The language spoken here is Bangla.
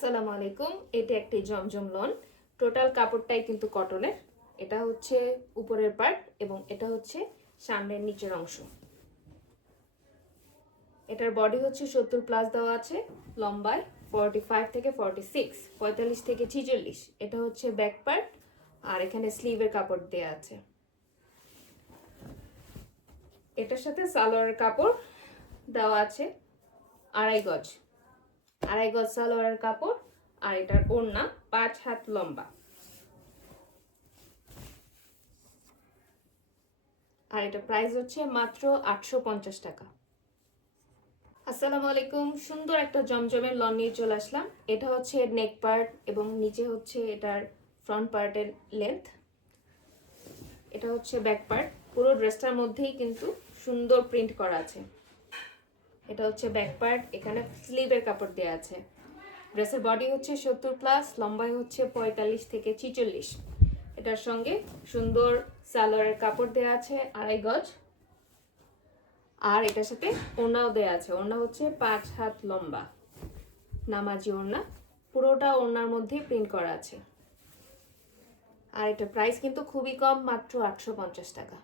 আসসালামু আলাইকুম। এটা একটি জমজম লন। টোটাল কাপড়টাই কিন্তু কটনের। এটা হচ্ছে উপরের পার্ট এবং এটা হচ্ছে সামনের নিচের অংশ। এটার বডি হচ্ছে 70 প্লাস দেওয়া আছে, লম্বায় 45 থেকে 46, 45 থেকে 46। এটা হচ্ছে ব্যাক পার্ট আর এখানে স্লিভের কাপড় দেওয়া আছে। এটার সাথে সালোয়ারের কাপড় দেওয়া আছে আড়াই গজ সালোয়ারের কাপড়। আর এটার ওড়না 5 হাত লম্বা। আর এটা প্রাইস হচ্ছে মাত্র 850 টাকা। আসসালামু আলাইকুম। সুন্দর একটা জমজমের লন নিয়ে চলে আসলাম। এটা হচ্ছে নেক পার্ট এবং নিচে হচ্ছে এটার ফ্রন্ট পার্টের লেন্থ। এটা হচ্ছে ব্যাক পার্ট। পুরো ড্রেসটার মধ্যেই কিন্তু সুন্দর প্রিন্ট করা আছে। এটা হচ্ছে ব্যাক পার্ট, এখানে স্লিভের কাপড় দেওয়া আছে। ড্রেসের বডি হচ্ছে 70 প্লাস, লম্বাই হচ্ছে 45 থেকে 46। এটার সঙ্গে সুন্দর সালোয়ারের কাপড় দেওয়া আছে আড়াই গজ। আর এটার সাথে ওড়নাও দেওয়া আছে। ওড়না হচ্ছে 5 হাত লম্বা, নামাজি ওড়না। পুরোটা ওড়নার মধ্যে প্রিন্ট করা আছে। আর এটার প্রাইস কিন্তু খুবই কম, মাত্র 850 টাকা।